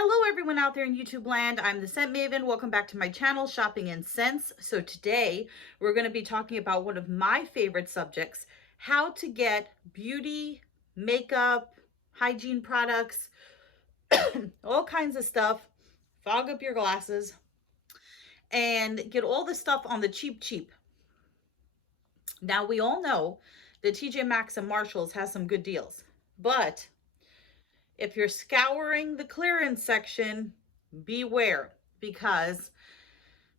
Hello everyone out there in YouTube land. I'm the Scent Maven. Welcome back to my channel, Shopping in Scents. So today we're going to be talking about one of my favorite subjects, how to get beauty, makeup, hygiene products, all kinds of stuff, fog up your glasses, and get all the stuff on the cheap. Now we all know that Tjmaxx and Marshalls has some good deals, but if you're scouring the clearance section, beware, because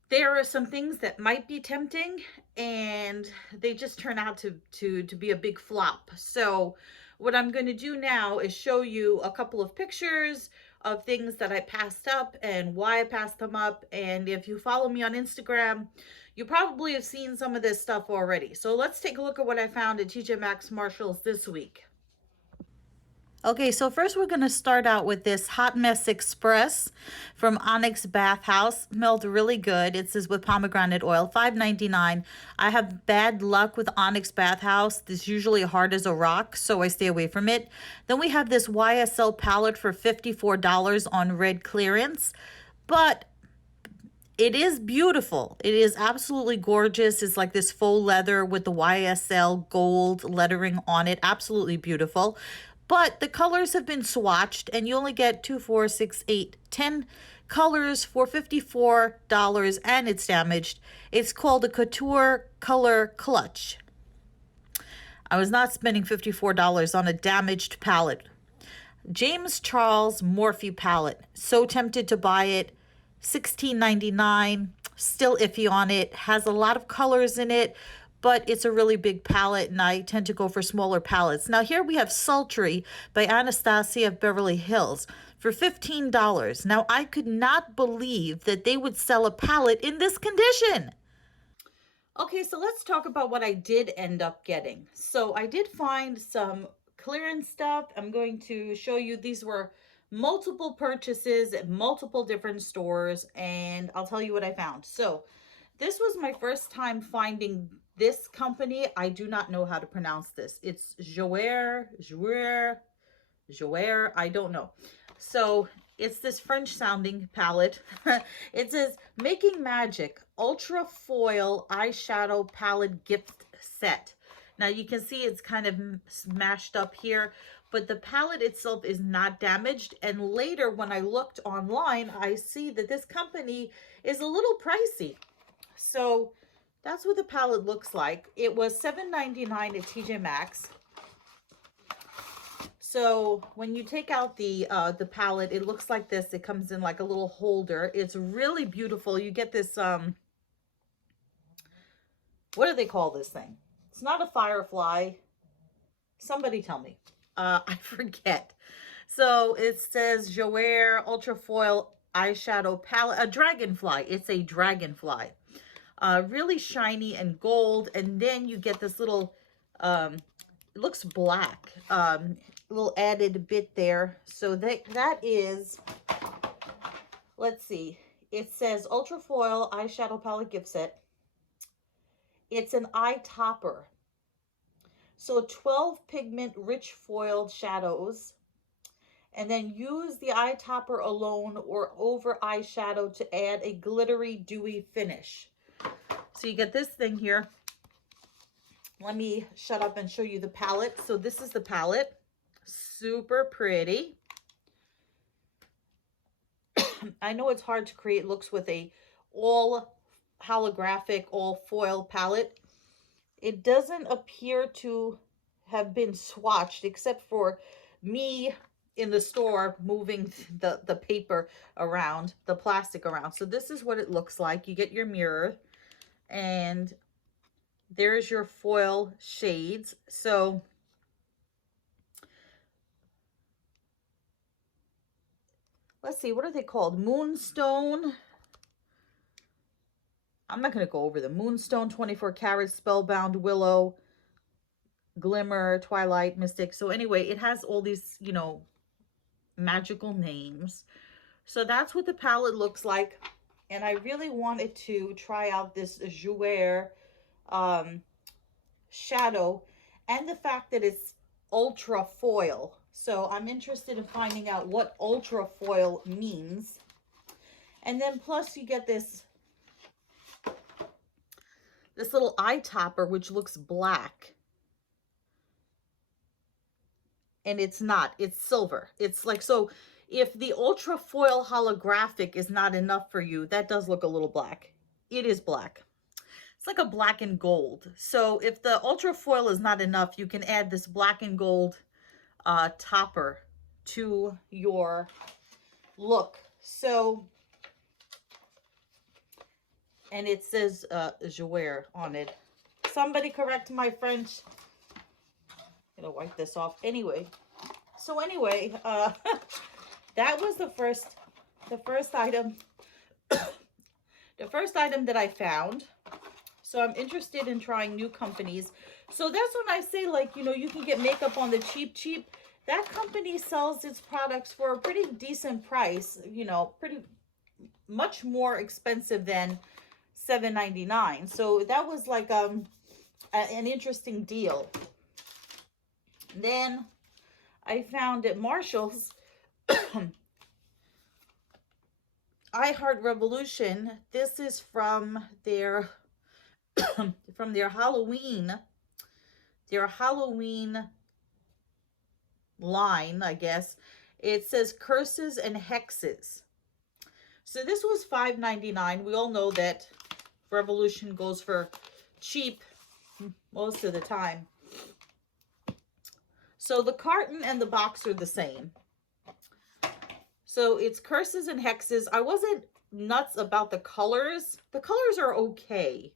there are some things that might be tempting and they just turn out to be a big flop. So what I'm going to do now is show you a couple of pictures of things that I passed up and why I passed them up. And if you follow me on Instagram, you probably have seen some of this stuff already. So let's take a look at what I found at Tjmaxx Marshalls this week. Okay, so first we're going to start out with this Hot Mess Express from Onyx Bath House. Smelled really good. It says with pomegranate oil, $5.99. I have bad luck with Onyx Bath House. It's usually hard as a rock, so I stay away from it. Then we have this YSL palette for $54 on red clearance, but it is beautiful. It is absolutely gorgeous. It's like this faux leather with the YSL gold lettering on it. Absolutely beautiful. But the colors have been swatched and you only get 2, 4, 6, 8, 10 colors for $54 and it's damaged. It's called a Couture Color Clutch. I was not spending $54 on a damaged palette. James Charles Morphe palette. So tempted to buy it. $16.99. Still iffy on it. Has a lot of colors in it, but it's a really big palette and I tend to go for smaller palettes. Now here we have Sultry by Anastasia of Beverly Hills for $15. Now I could not believe that they would sell a palette in this condition. Okay, so let's talk about what I did end up getting. So I did find some clearance stuff. I'm going to show you, these were multiple purchases at multiple different stores, and I'll tell you what I found. So this was my first time finding this company. I do not know how to pronounce this. It's Jouer, I don't know. So it's this French sounding palette. It says Making Magic Ultra Foil Eyeshadow Palette Gift Set. Now you can see it's kind of smashed up here, but the palette itself is not damaged. And later when I looked online, I see that this company is a little pricey. So that's what the palette looks like. It was $7.99 at Tjmaxx. So when you take out the palette, it looks like this. It comes in like a little holder. It's really beautiful. You get this, what do they call this thing? It's not a firefly. Somebody tell me. I forget. So it says Jouer Ultra Foil Eyeshadow Palette, a dragonfly. It's a dragonfly. Really shiny and gold. And then you get this little, it looks black, little added bit there. So that is, let's see. It says Ultra Foil Eyeshadow Palette Gift Set. It's an eye topper. So 12 pigment rich foiled shadows, and then use the eye topper alone or over eyeshadow to add a glittery dewy finish. So you get this thing here. Let me shut up and show you the palette. So this is the palette. Super pretty. I know it's hard to create looks with a all holographic, all foil palette. It doesn't appear to have been swatched except for me in the store moving the paper around, the plastic around. So this is what it looks like. You get your mirror and there's your foil shades. So let's see, what are they called? Moonstone. I'm not going to go over them. Moonstone, 24 Karat, Spellbound, Willow, Glimmer, Twilight, Mystic. So anyway, it has all these, you know, magical names. So that's what the palette looks like. And I really wanted to try out this Jouer shadow, and the fact that it's ultra foil. So I'm interested in finding out what ultra foil means. And then plus you get this little eye topper, which looks black. And it's not, it's silver. It's like, so if the ultra foil holographic is not enough for you, that does look a little black. It is black. It's like a black and gold. So if the ultra foil is not enough, you can add this black and gold topper to your look. So, and it says Jouer on it. Somebody correct my French. I'm gonna wipe this off anyway. So anyway, that was the first item, the first item that I found. So I'm interested in trying new companies. So that's when I say, like, you know, you can get makeup on the cheap. That company sells its products for a pretty decent price, you know, pretty much more expensive than $7.99. So that was like an interesting deal. Then I found at Marshall's I Heart Revolution. This is from their from their Halloween line, I guess. It says curses and hexes. So this was $5.99. We all know that Revolution goes for cheap most of the time. So the carton and the box are the same. So it's curses and hexes. I wasn't nuts about the colors. The colors are okay.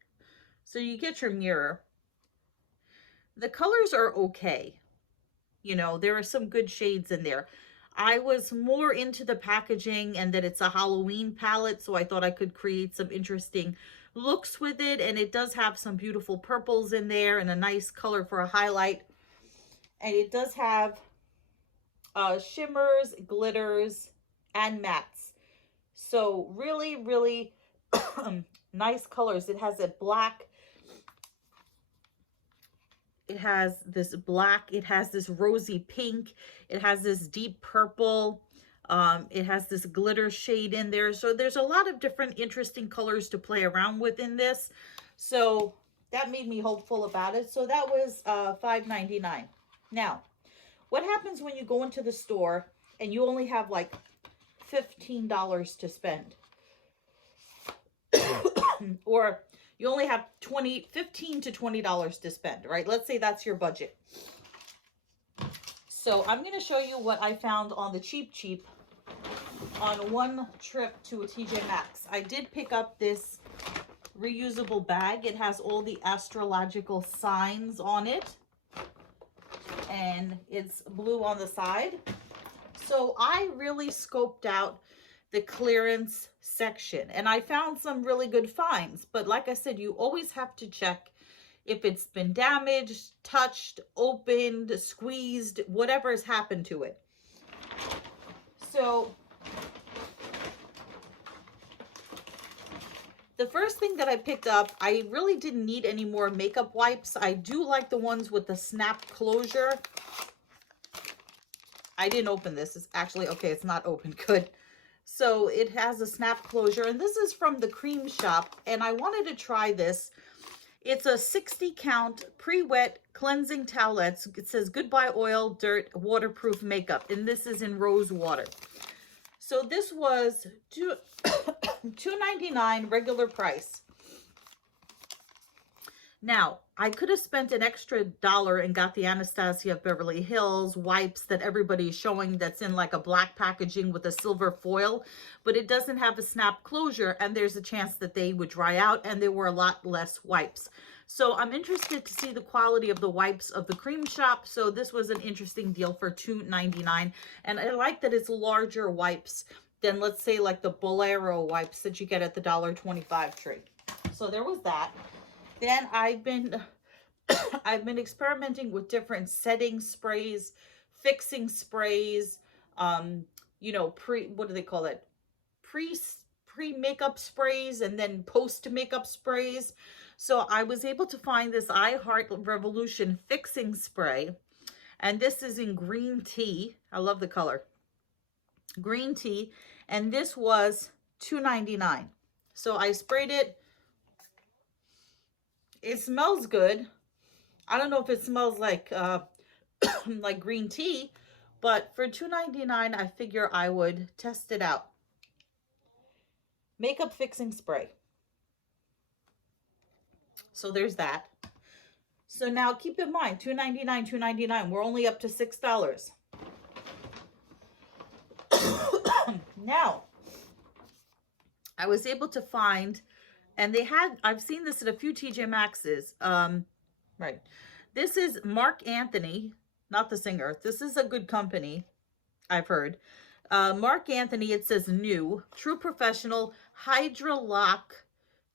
So you get your mirror. The colors are okay. You know, there are some good shades in there. I was more into the packaging and that it's a Halloween palette, so I thought I could create some interesting looks with it. And it does have some beautiful purples in there and a nice color for a highlight. And it does have shimmers, glitters, and mattes. So really, really nice colors. It has a black. It has this black. It has this rosy pink. It has this deep purple. It has this glitter shade in there. So there's a lot of different interesting colors to play around with in this. So that made me hopeful about it. So that was $5.99. Now, what happens when you go into the store and you only have like $15 to spend? Or you only have $15 to $20 to spend, right? Let's say that's your budget. So I'm going to show you what I found on the cheap on one trip to a TJ Maxx. I did pick up this reusable bag. It has all the astrological signs on it. And it's blue on the side. So I really scoped out the clearance section and I found some really good finds. But like I said, you always have to check if it's been damaged, touched, opened, squeezed, whatever has happened to it. So the first thing that I picked up, I really didn't need any more makeup wipes. I do like the ones with the snap closure. I didn't open this. It's actually, okay, it's not open. Good. So it has a snap closure, and this is from the Cream Shop, and I wanted to try this. It's a 60 count pre-wet cleansing towelette. It says goodbye oil, dirt, waterproof makeup, and this is in rose water. So this was $2.99 regular price. Now, I could have spent an extra $1 and got the Anastasia of Beverly Hills wipes that everybody's showing that's in like a black packaging with a silver foil, but it doesn't have a snap closure and there's a chance that they would dry out and there were a lot less wipes. So I'm interested to see the quality of the wipes of the Cream Shop. So this was an interesting deal for $2.99. And I like that it's larger wipes than, let's say, like the Bolero wipes that you get at the $1.25 tree. So there was that. Then I've been experimenting with different setting sprays, fixing sprays, you know, what do they call it? Pre-makeup sprays and then post-makeup sprays. So I was able to find this I Heart Revolution fixing spray. And this is in green tea. I love the color. Green tea. And this was $2.99. So I sprayed it. It smells good. I don't know if it smells like like green tea, but for $2.99, I figure I would test it out. Makeup fixing spray. So there's that. So now keep in mind, $2.99, $2.99. We're only up to $6. Now, I was able to find, and they had, I've seen this at a few Tjmaxx's. Right. This is Marc Anthony, not the singer. This is a good company, I've heard. Marc Anthony, it says new, True Professional Hydra Lock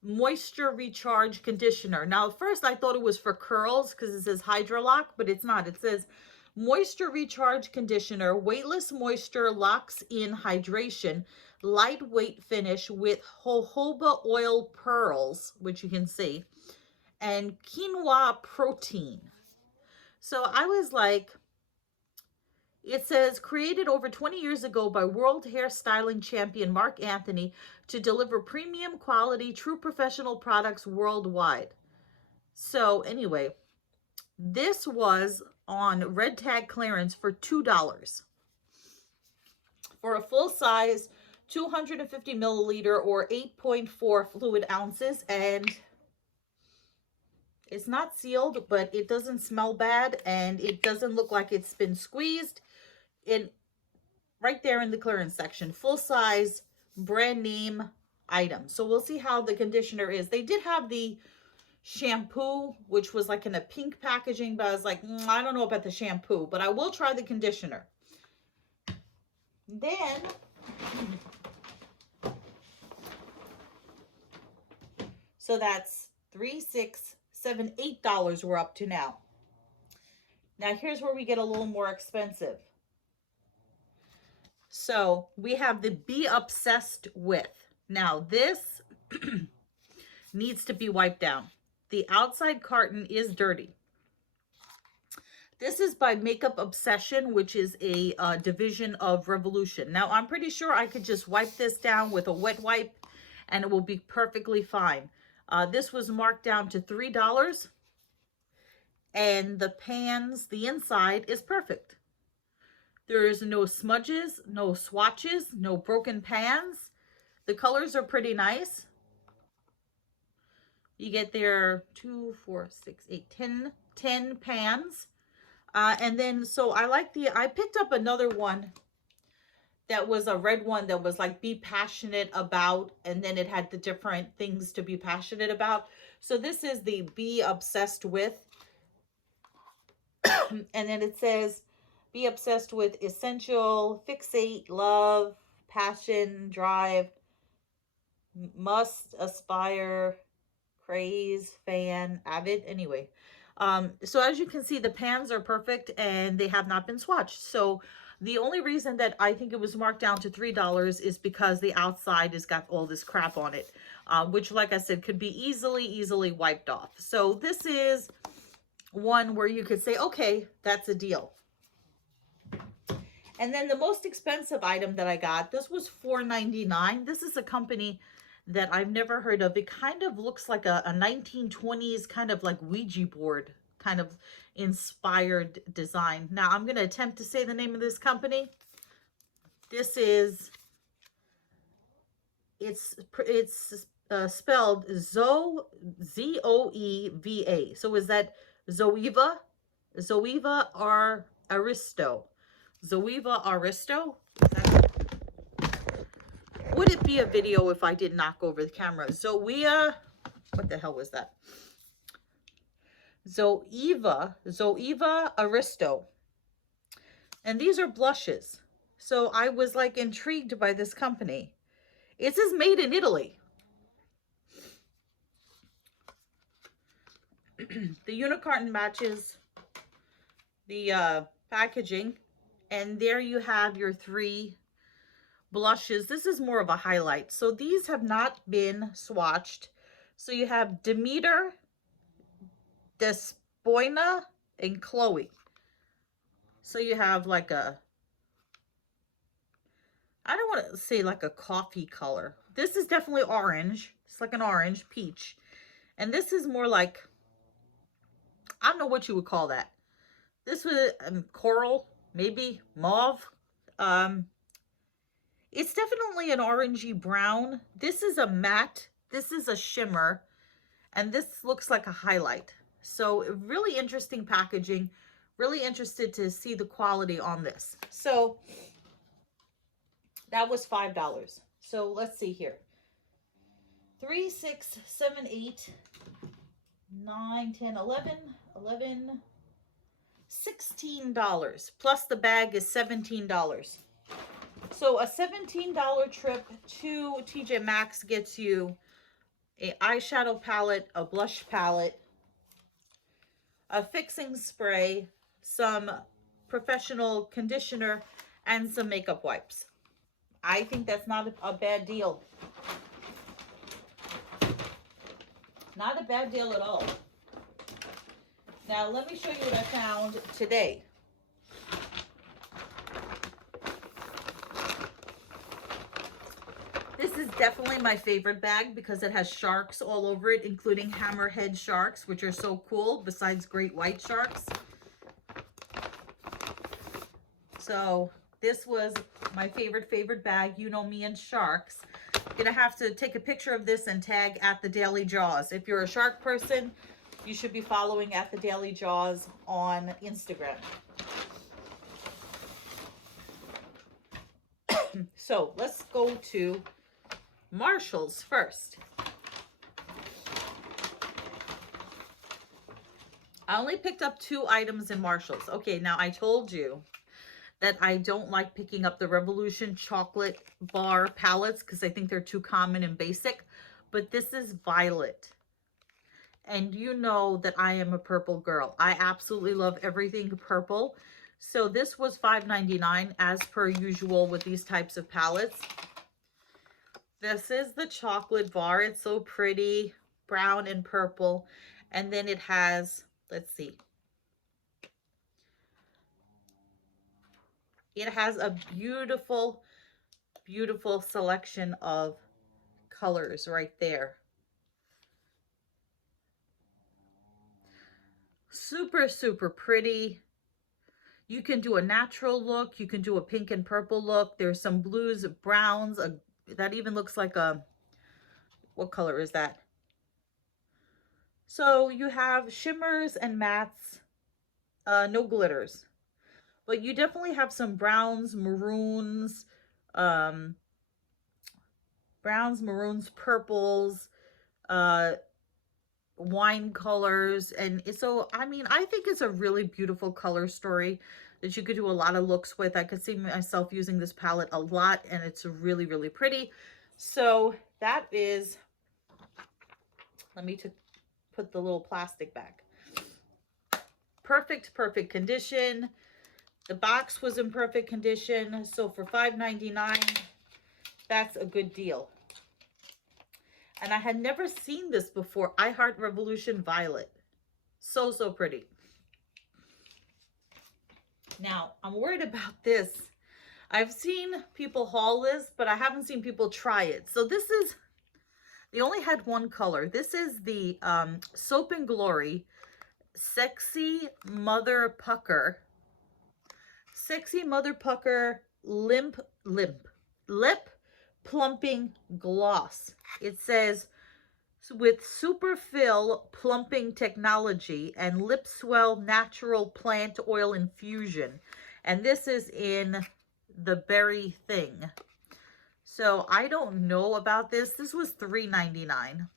Moisture Recharge Conditioner. Now, at first I thought it was for curls because it says Hydra Lock, but it's not. It says Moisture Recharge Conditioner, weightless moisture, locks in hydration, lightweight finish with jojoba oil pearls, which you can see, and quinoa protein. So I was like, it says, created over 20 years ago by world hairstyling champion Marc Anthony to deliver premium quality, true professional products worldwide. So anyway, this was on red tag clearance for $2 for a full size 250 milliliter or 8.4 fluid ounces. And it's not sealed, but it doesn't smell bad and it doesn't look like it's been squeezed. In right there in the clearance section, full size brand name item. So we'll see how the conditioner is. They did have the shampoo, which was like in a pink packaging, but I was like, I don't know about the shampoo, but I will try the conditioner. Then so that's $3, $6, $7, $8 we're up to now. Now here's where we get a little more expensive. So we have the Be Obsessed With. Now this needs to be wiped down. The outside carton is dirty. This is by Makeup Obsession, which is a division of Revolution. Now I'm pretty sure I could just wipe this down with a wet wipe and it will be perfectly fine. This was marked down to $3 and the pans, the inside is perfect. There is no smudges, no swatches, no broken pans. The colors are pretty nice. You get there 2, 4, 6, 8, 10 pans. And then, so I picked up another one that was a red one that was like be passionate about, and then it had the different things to be passionate about. So this is the Be Obsessed With. And then it says, be obsessed with essential, fixate, love, passion, drive, must, aspire, craze, fan, avid. Anyway, so as you can see, the pans are perfect and they have not been swatched. So the only reason that I think it was marked down to $3 is because the outside has got all this crap on it, which, like I said, could be easily wiped off. So this is one where you could say, okay, that's a deal. And then the most expensive item that I got, this was $4.99. This is a company that I've never heard of. It kind of looks like a 1920s kind of like Ouija board kind of inspired design. Now I'm going to attempt to say the name of this company. This is, it's spelled Z-O-E-V-A. So is that Zoeva? Zoeva Aristo. Zoeva Aristo? Would it be a video if I did not go over the camera? Zoeva, what the hell was that? Zoeva Aristo. And these are blushes. So I was like intrigued by this company. It says made in Italy. The unicorn matches the packaging. And there you have your 3 blushes. This is more of a highlight. So these have not been swatched. So you have Demeter, Despoina, and Chloe. So you have like a, I don't want to say like a coffee color. This is definitely orange. It's like an orange peach. And this is more like, I don't know what you would call that. This was coral, maybe mauve. Um, it's definitely an orangey brown. This is a matte. This is a shimmer. And this looks like a highlight. So really interesting packaging. Really interested to see the quality on this. So that was $5. So let's see here. 3, 6, 7, 8, 9, 10, 11, 11, $16. Plus the bag is $17. So a $17 trip to TJ Maxx gets you an eyeshadow palette, a blush palette, a fixing spray, some professional conditioner, and some makeup wipes. I think that's not a bad deal. Not a bad deal at all. Now, let me show you what I found today. This is definitely my favorite bag because it has sharks all over it, including hammerhead sharks, which are so cool, besides great white sharks. So this was my favorite bag. You know me and sharks. Gonna have to take a picture of this and tag at the Daily Jaws. If you're a shark person, you should be following at the Daily Jaws on Instagram. So let's go to Marshall's first. I only picked up 2 items in Marshall's. Okay, now I told you that I don't like picking up the Revolution chocolate bar palettes because I think they're too common and basic. But this is violet. And you know that I am a purple girl. I absolutely love everything purple. So this was $5.99 as per usual with these types of palettes. This is the chocolate bar. It's so pretty, brown and purple. And then it has, let's see. It has a beautiful, beautiful selection of colors right there. Super, super pretty. You can do a natural look. You can do a pink and purple look. There's some blues, browns. That even looks like a, what color is that? So you have shimmers and mattes, no glitters. But you definitely have some browns, maroons, purples, wine colors. And so, I mean, I think it's a really beautiful color story that you could do a lot of looks with. I could see myself using this palette a lot, and it's really, really pretty. So that is, let me put the little plastic back. Perfect condition. The box was in perfect condition. So for $5.99, that's a good deal. And I had never seen this before. I Heart Revolution Violet. So, so pretty. Now, I'm worried about this. I've seen people haul this, but I haven't seen people try it. So this is, they only had one color. This is the Soap and Glory Sexy Mother Pucker. Sexy Mother Pucker Lip Plumping Gloss. It says, with super fill plumping technology and lip swell natural plant oil infusion. And this is in the berry thing. So I don't know about this. This was $3.99.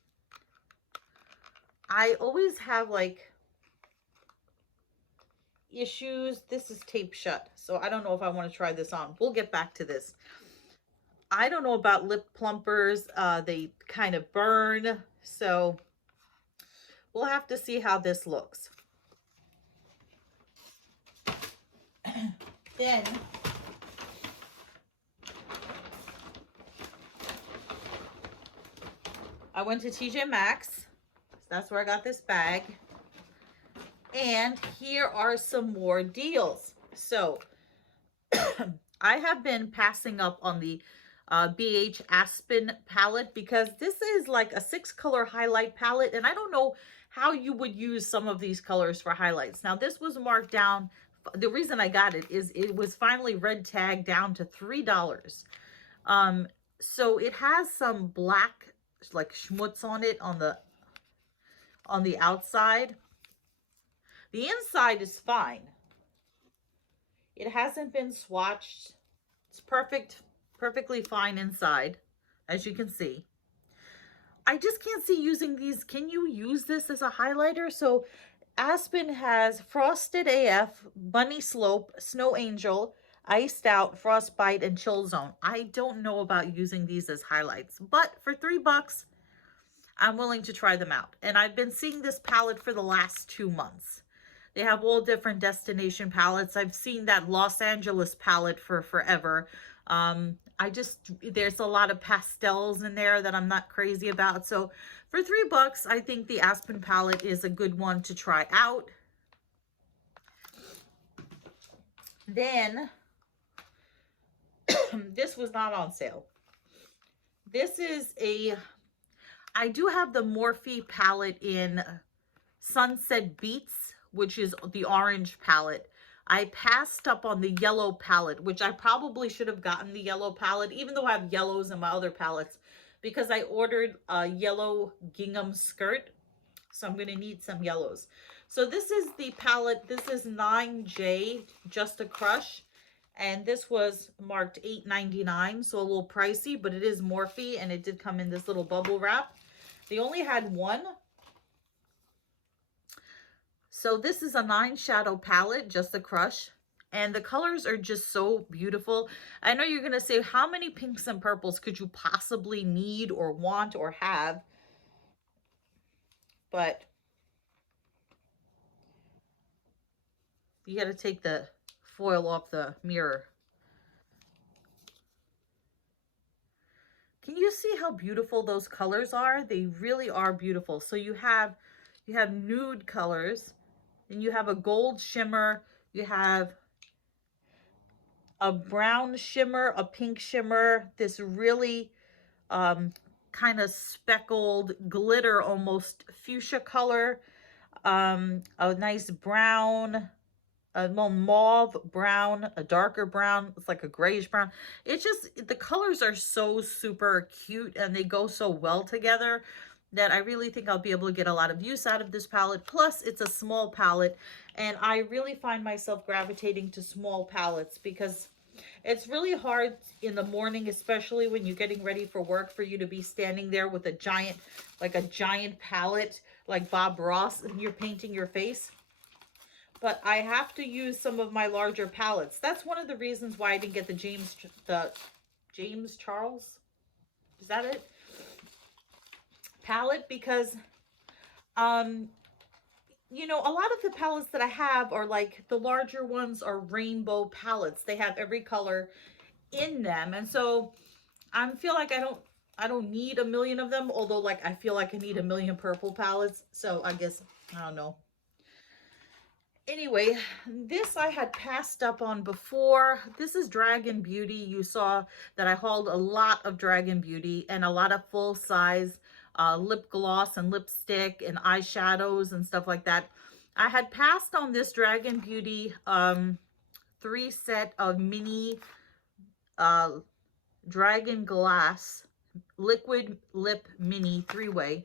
I always have like issues. This is taped shut, so I don't know if I want to try this on. We'll get back to this. I don't know about lip plumpers. They kind of burn, so we'll have to see how this looks. Then I went to TJ Maxx. That's where I got this bag. And here are some more deals. So I have been passing up on the BH Aspen palette because this is like a 6-color highlight palette, and I don't know how you would use some of these colors for highlights. Now, this was marked down. The reason I got it is it was finally red tagged down to $3. So it has some black like schmutz on it on the outside. The inside is fine. It hasn't been swatched. It's perfectly fine inside, as you can see. I just can't see using these. Can you use this as a highlighter? So Aspen has Frosted AF, Bunny Slope, Snow Angel, Iced Out, Frostbite, and Chill Zone. I don't know about using these as highlights, but for $3, I'm willing to try them out. And I've been seeing this palette for the last 2 months. They have all different destination palettes. I've seen that Los Angeles palette for forever. There's a lot of pastels in there that I'm not crazy about. So for $3, I think the Aspen palette is a good one to try out. Then, this was not on sale. This is I do have the Morphe palette in Sunset Beats, which is the orange palette. I passed up on the yellow palette, which I probably should have gotten the yellow palette, even though I have yellows in my other palettes, because I ordered a yellow gingham skirt. So I'm going to need some yellows. So this is the palette. This is 9J, Just a Crush. And this was marked $8.99, so a little pricey, but it is Morphe, and it did come in this little bubble wrap. They only had one. So this is a 9 shadow palette, Just a Crush. And the colors are just so beautiful. I know you're going to say, how many pinks and purples could you possibly need or want or have? But you got to take the foil off the mirror. Can you see how beautiful those colors are? They really are beautiful. So you have nude colors, and you have a gold shimmer, you have a brown shimmer, a pink shimmer, this really kind of speckled glitter, almost fuchsia color, a nice brown, a more mauve brown, a darker brown. It's like a grayish brown. It's just, the colors are so super cute and they go so well together that I really think I'll be able to get a lot of use out of this palette. Plus, it's a small palette, and I really find myself gravitating to small palettes because it's really hard in the morning, especially when you're getting ready for work, for you to be standing there with a giant, like a giant palette like Bob Ross, and you're painting your face. But I have to use some of my larger palettes. That's one of the reasons why I didn't get the James Charles, is that it? Palette, because you know, a lot of the palettes that I have are like, the larger ones are rainbow palettes. They have every color in them. And so I feel like I don't need a million of them, although like I feel like I need a million purple palettes. So I guess, I don't know. Anyway, this I had passed up on before. This is Dragon Beauty. You saw that I hauled a lot of Dragon Beauty and a lot of full size lip gloss and lipstick and eyeshadows and stuff like that. I had passed on this Dragon Beauty 3 set of mini Dragon Glass liquid lip mini 3-way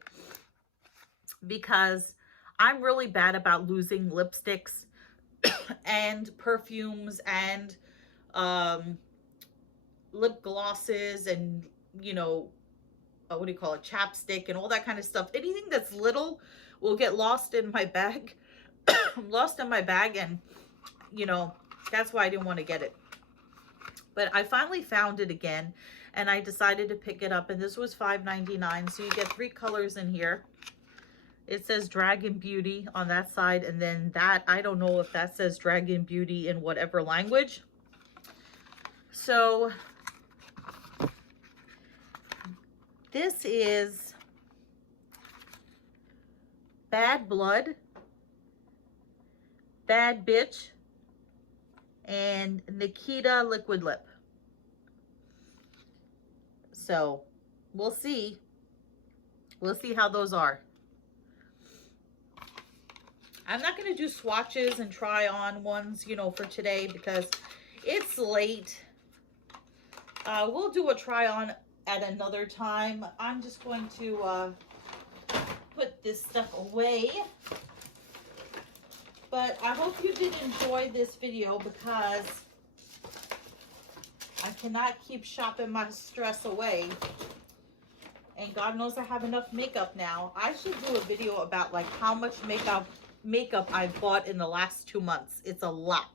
because I'm really bad about losing lipsticks and perfumes and lip glosses and, you know, what do you call it, chapstick and all that kind of stuff. Anything that's little will get lost in my bag. Lost in my bag, and, you know, that's why I didn't want to get it. But I finally found it again, and I decided to pick it up, and this was $5.99. So you get 3 colors in here. It says Dragon Beauty on that side, and then that, I don't know if that says Dragon Beauty in whatever language. So this is Bad Blood, Bad Bitch, and Nikita Liquid Lip. So we'll see. We'll see how those are. I'm not going to do swatches and try on ones, you know, for today because it's late. We'll do a try on at another time. I'm just going to put this stuff away. But I hope you did enjoy this video because I cannot keep shopping my stress away. And God knows I have enough makeup now. I should do a video about like how much makeup I bought in the last 2 months. It's a lot.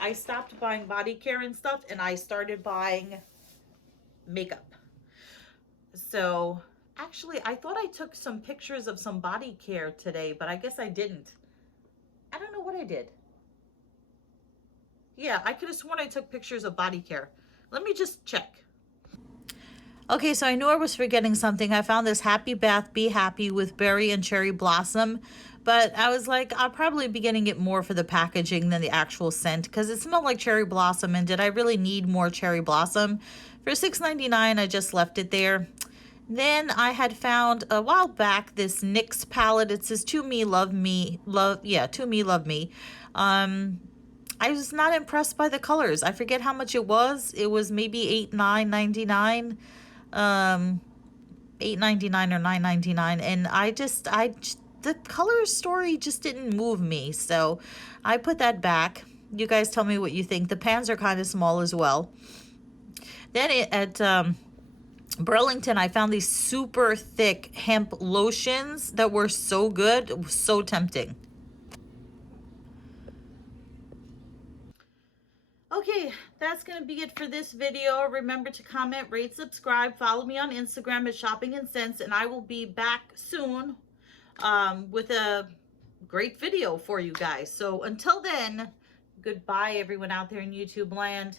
I stopped buying body care and stuff and I started buying makeup. So actually I thought I took some pictures of some body care today, but I guess I didn't. I don't know what I did. Yeah, I could have sworn I took pictures of body care. Let me just check. Okay, so I knew I was forgetting something. I found this Happy Bath Be Happy with berry and cherry blossom. But I was like, I'll probably be getting it more for the packaging than the actual scent because it smelled like cherry blossom. And did I really need more cherry blossom? For $6.99, I just left it there. Then I had found a while back this NYX palette. It says To Me, Love Me. To Me, Love Me. I was not impressed by the colors. I forget how much it was. It was maybe $8.99. $8.99 or $9.99, and the color story just didn't move me, so I put that back. You guys tell me what you think. The pans are kind of small as well. Then at Burlington, I found these super thick hemp lotions that were so good, so tempting. Okay, that's going to be it for this video. Remember to comment, rate, subscribe, follow me on Instagram at Shopping and Sense, and I will be back soon with a great video for you guys. So until then, goodbye everyone out there in YouTube land.